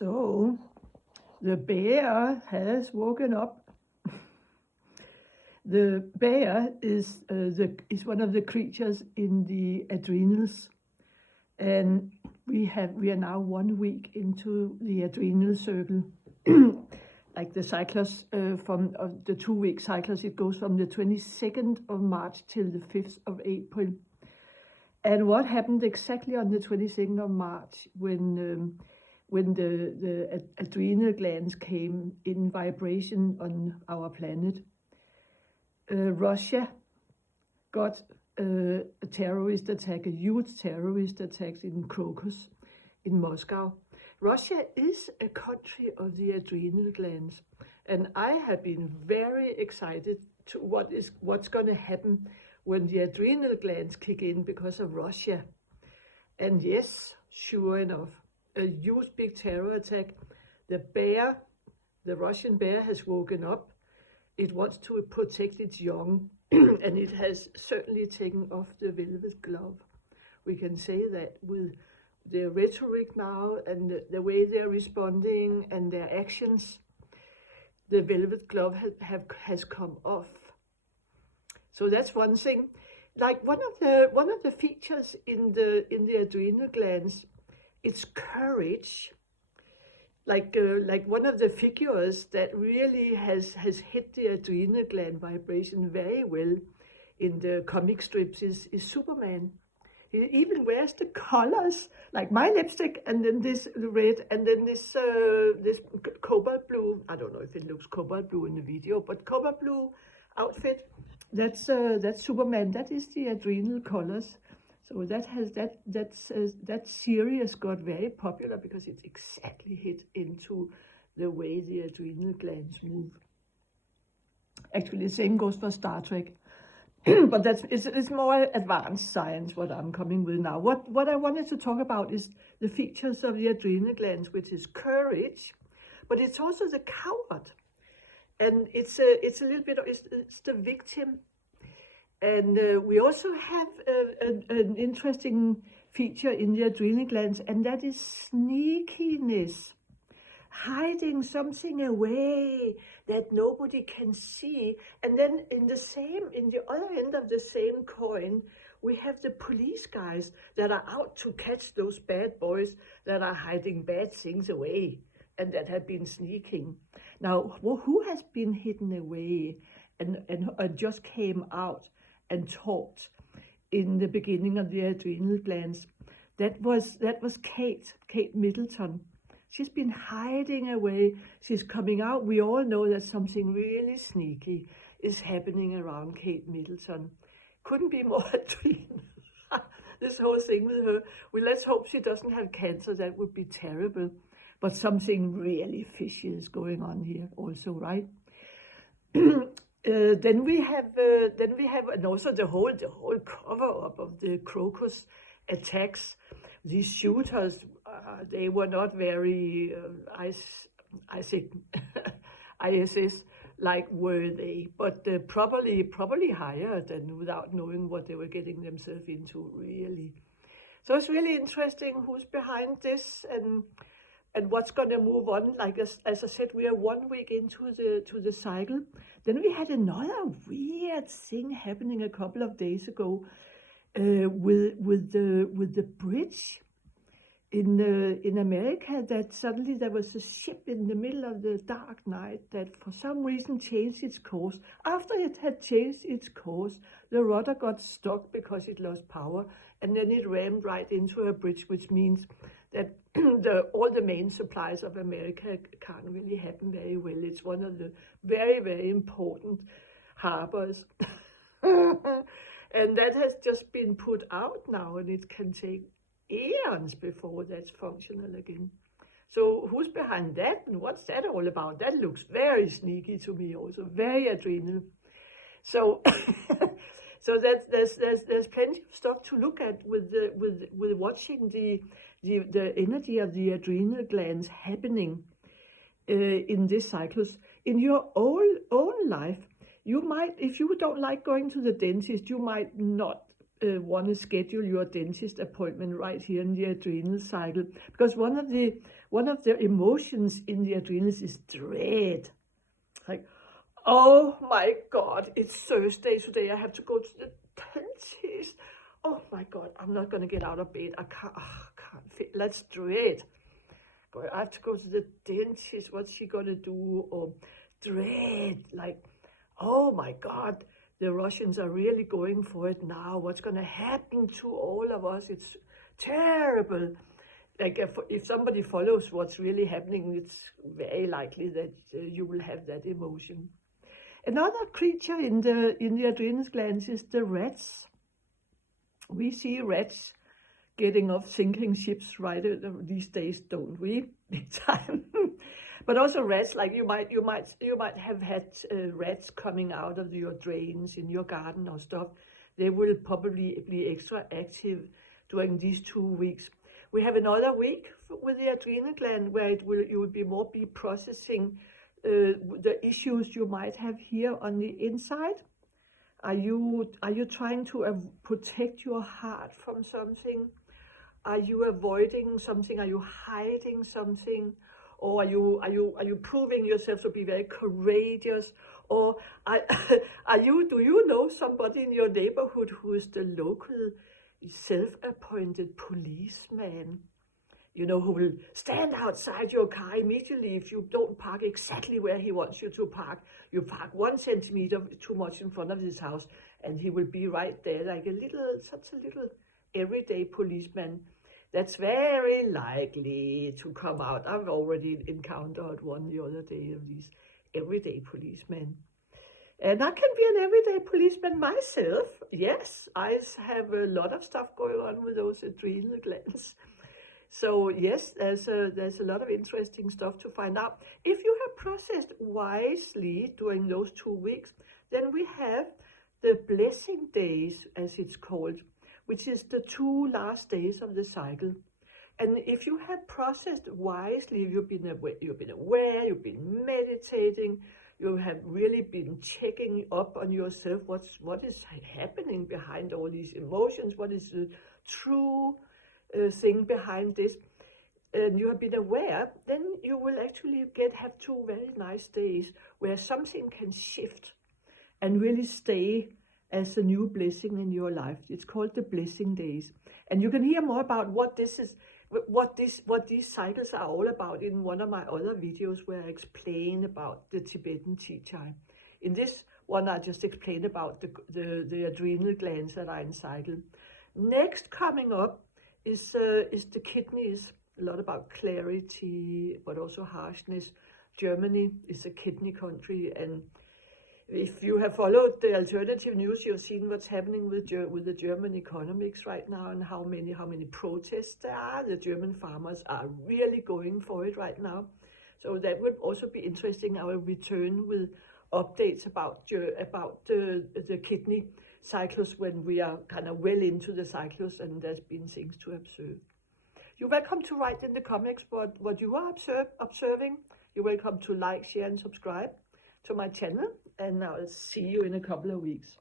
So the bear has woken up. The bear is one of the creatures in the adrenals, and we are now 1 week into the adrenal circle. Like the cycles from the 2-week cycles, it goes from the 22nd of March till the 5th of April. And what happened exactly on the 22nd of March when the adrenal glands came in vibration on our planet? Russia got a terrorist attack, a huge terrorist attack in Crocus in Moscow. Russia is a country of the adrenal glands, and I have been very excited to what's going to happen when the adrenal glands kick in because of Russia. And yes, sure enough, a huge big terror attack. The Russian bear has woken up. It wants to protect its young, and it has certainly taken off the velvet glove. We can say that with the rhetoric now and the way they're responding and their actions, the velvet glove has come off. So that's one thing. Like one of the features in the adrenal glands, it's courage. Like one of the figures that really has hit the adrenal gland vibration very well in the comic strips is Superman. He even wears the colors, like my lipstick, and then this red, and then this cobalt blue. I don't know if it looks cobalt blue in the video, but cobalt blue outfit. That's Superman. That is the adrenal colors. So that series got very popular because it exactly hit into the way the adrenal glands move. Actually, the same goes for Star Trek. But it's more advanced science what I'm coming with now. What I wanted to talk about is the features of the adrenal glands, which is courage, but it's also the coward, and it's a little bit it's the victim, and we also have an interesting feature in the adrenal glands, and that is sneakiness. Hiding something away that nobody can see. And then in the other end of the same coin, we have the police guys that are out to catch those bad boys that are hiding bad things away and that have been sneaking. Now, who has been hidden away and just came out and talked in the beginning of the adrenal glands? That was Kate Middleton. She's been hiding away. She's coming out. We all know that something really sneaky is happening around Kate Middleton. Couldn't be more a dream. This whole thing with her. Well, let's hope she doesn't have cancer. That would be terrible. But something really fishy is going on here also, right? Then we have, and also the whole cover up of the Crocus attacks. These shooters, they were not very, ISS like worthy, but probably higher than without knowing what they were getting themselves into, really. So it's really interesting who's behind this and what's going to move on. Like as I said, we are 1 week into the cycle. Then we had another weird thing happening a couple of days ago. With the bridge in America, that suddenly there was a ship in the middle of the dark night that for some reason changed its course. After it had changed its course, the rudder got stuck because it lost power, and then it rammed right into a bridge, which means that all the main supplies of America can't really happen very well. It's one of the very, very important harbors. And that has just been put out now, and it can take eons before that's functional again. So who's behind that, and what's that all about? That looks very sneaky to me also, very adrenal. So so there's plenty of stuff to look at with watching the energy of the adrenal glands happening in this cycles. In your own life, you might, if you don't like going to the dentist, you might not want to schedule your dentist appointment right here in the adrenal cycle, because one of the emotions in the adrenals is dread. Like, oh my God, it's Thursday today. I have to go to the dentist. Oh my God, I'm not gonna get out of bed. I can't fit. Let's dread. I have to go to the dentist. What's she gonna do? Or dread, like, oh my God, the Russians are really going for it now. What's gonna happen to all of us? It's terrible. Like if somebody follows what's really happening, it's very likely that you will have that emotion. Another creature in the adrenal glands is the rats. We see rats getting off sinking ships right these days, don't we? Big time. But also rats, like you might have had rats coming out of your drains in your garden or stuff. They will probably be extra active during these 2 weeks. We have another week with the adrenal gland where you will be more processing the issues you might have here on the inside. Are you trying to protect your heart from something? Are you avoiding something? Are you hiding something? Or are you proving yourself to be very courageous? Or do you know somebody in your neighborhood who is the local self-appointed policeman? You know, who will stand outside your car immediately if you don't park exactly where he wants you to park. You park 1 centimeter too much in front of his house, and he will be right there, like such a little everyday policeman. That's very likely to come out. I've already encountered one the other day of these everyday policemen. And I can be an everyday policeman myself. Yes, I have a lot of stuff going on with those adrenal glands. So yes, there's a lot of interesting stuff to find out. If you have processed wisely during those 2 weeks, then we have the blessing days, as it's called, which is the 2 last days of the cycle. And if you have processed wisely, you've been aware, you've been meditating, you have really been checking up on yourself, what is happening behind all these emotions, what is the true thing behind this, and you have been aware, then you will actually have 2 very nice days where something can shift and really stay as a new blessing in your life. It's called the blessing days. And you can hear more about what these cycles are all about in one of my other videos where I explain about the Tibetan tea time. In this one, I just explain about the adrenal glands that are in cycle. Next coming up is the kidneys. A lot about clarity, but also harshness. Germany is a kidney country, and if you have followed the alternative news, you've seen what's happening with the German economics right now, and how many protests there are. The German farmers are really going for it right now. So that would also be interesting. I will return with updates about the kidney cycles when we are kind of well into the cycles and there's been things to observe. You're welcome to write in the comments what you are observing. You're welcome to like, share, and subscribe to my channel. And I'll see you in a couple of weeks.